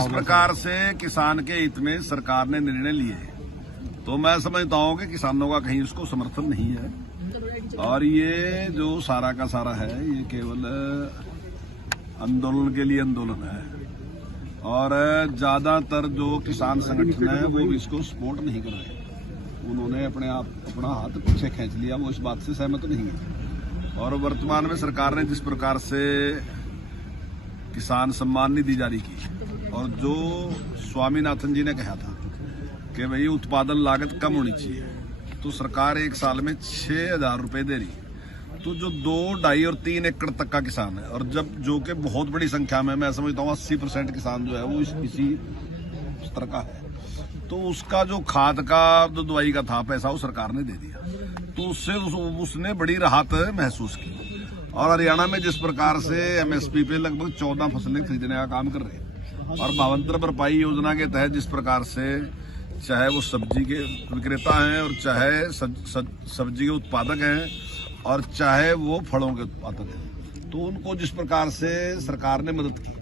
जिस प्रकार से किसान के हित में सरकार ने निर्णय लिए, तो मैं समझता हूं कि किसानों का कहीं उसको समर्थन नहीं है। और ये जो सारा का सारा है, ये केवल आंदोलन के लिए आंदोलन है। और ज्यादातर जो किसान संगठन है वो भी इसको सपोर्ट नहीं कर रहे। उन्होंने अपना हाथ पीछे खींच लिया, वो इस बात से सहमत नहीं है। और वर्तमान में सरकार ने जिस प्रकार से किसान सम्मान निधि जारी की, और जो स्वामीनाथन जी ने कहा था कि भाई उत्पादन लागत कम होनी चाहिए, तो सरकार एक साल में 6,000 रुपए दे रही। तो जो 2, 2.5 और 3 एकड़ तक का किसान है, और जब जो कि बहुत बड़ी संख्या में, मैं समझता हूँ 80% किसान जो है वो इसी स्तर का है, तो उसका जो खाद का, जो दवाई का था पैसा, वो सरकार ने दे दिया। तो उससे उसने बड़ी राहत महसूस की। और हरियाणा में जिस प्रकार से MSP पे लगभग 14 फसलें खरीदने का काम कर रहे हैं, और भावांतर भरपाई योजना के तहत जिस प्रकार से चाहे वो सब्जी के विक्रेता हैं, और चाहे सब्जी के उत्पादक हैं, और चाहे वो फलों के उत्पादक हैं, तो उनको जिस प्रकार से सरकार ने मदद की,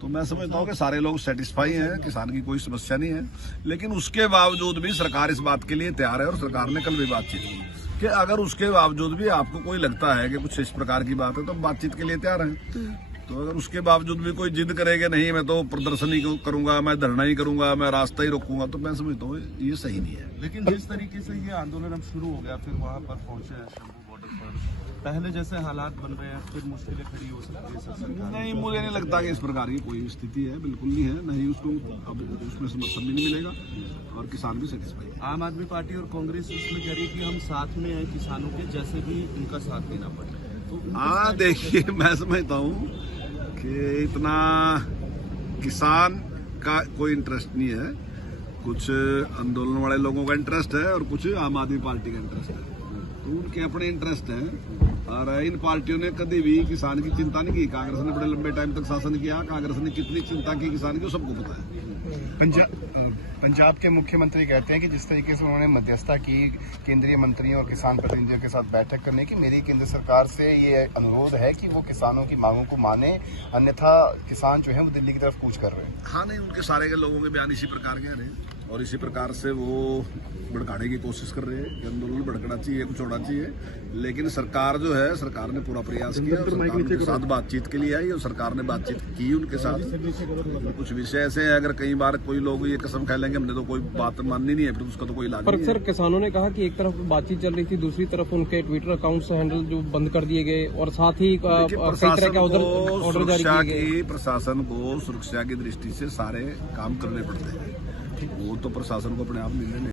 तो मैं समझता हूँ कि सारे लोग सेटिस्फाई हैं, किसान की कोई समस्या नहीं है। लेकिन उसके बावजूद भी सरकार इस बात के लिए तैयार है, और सरकार ने कल भी बातचीत की कि अगर उसके बावजूद भी आपको कोई लगता है कि कुछ इस प्रकार की बात है, तो बातचीत के लिए तैयार है। तो अगर उसके बावजूद भी कोई जिद करेगा नहीं मैं तो प्रदर्शन ही करूंगा, मैं धरना ही करूंगा, मैं रास्ता ही रोकूंगा, तो मैं समझता हूँ ये सही नहीं है। लेकिन जिस तरीके से ये आंदोलन अब शुरू हो गया, फिर वहाँ पर पहुंचे हैं शंभू बॉर्डर पर, पहले जैसे हालात बन रहे हैं, फिर मुश्किलें खड़ी हो सकती है सरकार? नहीं, मुझे नहीं लगता कि इस प्रकार की कोई स्थिति है, बिल्कुल नहीं है। नहीं, उसको अब उसमें समर्थन भी नहीं मिलेगा, और किसान भी सेटिस्फाई है। आम आदमी पार्टी और कांग्रेस इसमें कह रही है कि हम साथ में हैं किसानों के, जैसे भी उनका साथ देना पड़े। तो हाँ, देखिए, मैं समझता हूँ कि इतना किसान का कोई इंटरेस्ट नहीं है, कुछ आंदोलन वाले लोगों का इंटरेस्ट है, और कुछ आम आदमी पार्टी का इंटरेस्ट है। तो उनके अपने इंटरेस्ट हैं, और इन पार्टियों ने कभी भी किसान की चिंता नहीं की। कांग्रेस ने बड़े लंबे टाइम तक शासन किया, कांग्रेस ने कितनी चिंता की किसान की, सबको पता है। पंजाब के मुख्यमंत्री कहते हैं कि जिस तरीके से उन्होंने मध्यस्थता की केंद्रीय मंत्रियों और किसान प्रतिनिधियों के साथ बैठक करने की, मेरी केंद्र सरकार से ये अनुरोध है कि वो किसानों की मांगों को माने, अन्यथा किसान जो है वो दिल्ली की तरफ कूच कर रहे हैं। हाँ, नहीं, उनके सारे के लोगों के बयान इसी प्रकार के हैं, और इसी प्रकार से वो भड़काने की कोशिश कर रहे हैं कि आंदोलन भड़कना चाहिए, कुछ होना चाहिए। लेकिन सरकार जो है, सरकार ने पूरा प्रयास किया, और सरकार उनके साथ बातचीत के लिए आई, और सरकार ने बातचीत की उनके साथ। कुछ विषय ऐसे हैं, अगर कई बार कोई लोग ये कसम खा लेंगे हमने तो कोई बात माननी नहीं है, फिर उसका तो कोई इलाज नहीं है। सर, किसानों ने कहा कि एक तरफ बातचीत चल रही थी, दूसरी तरफ उनके ट्विटर अकाउंट्स हैंडल जो बंद कर दिए गए, और साथ ही प्रशासन को सुरक्षा की दृष्टि से सारे काम करने पड़ते हैं। वो तो प्रशासन को अपने आप निर्णय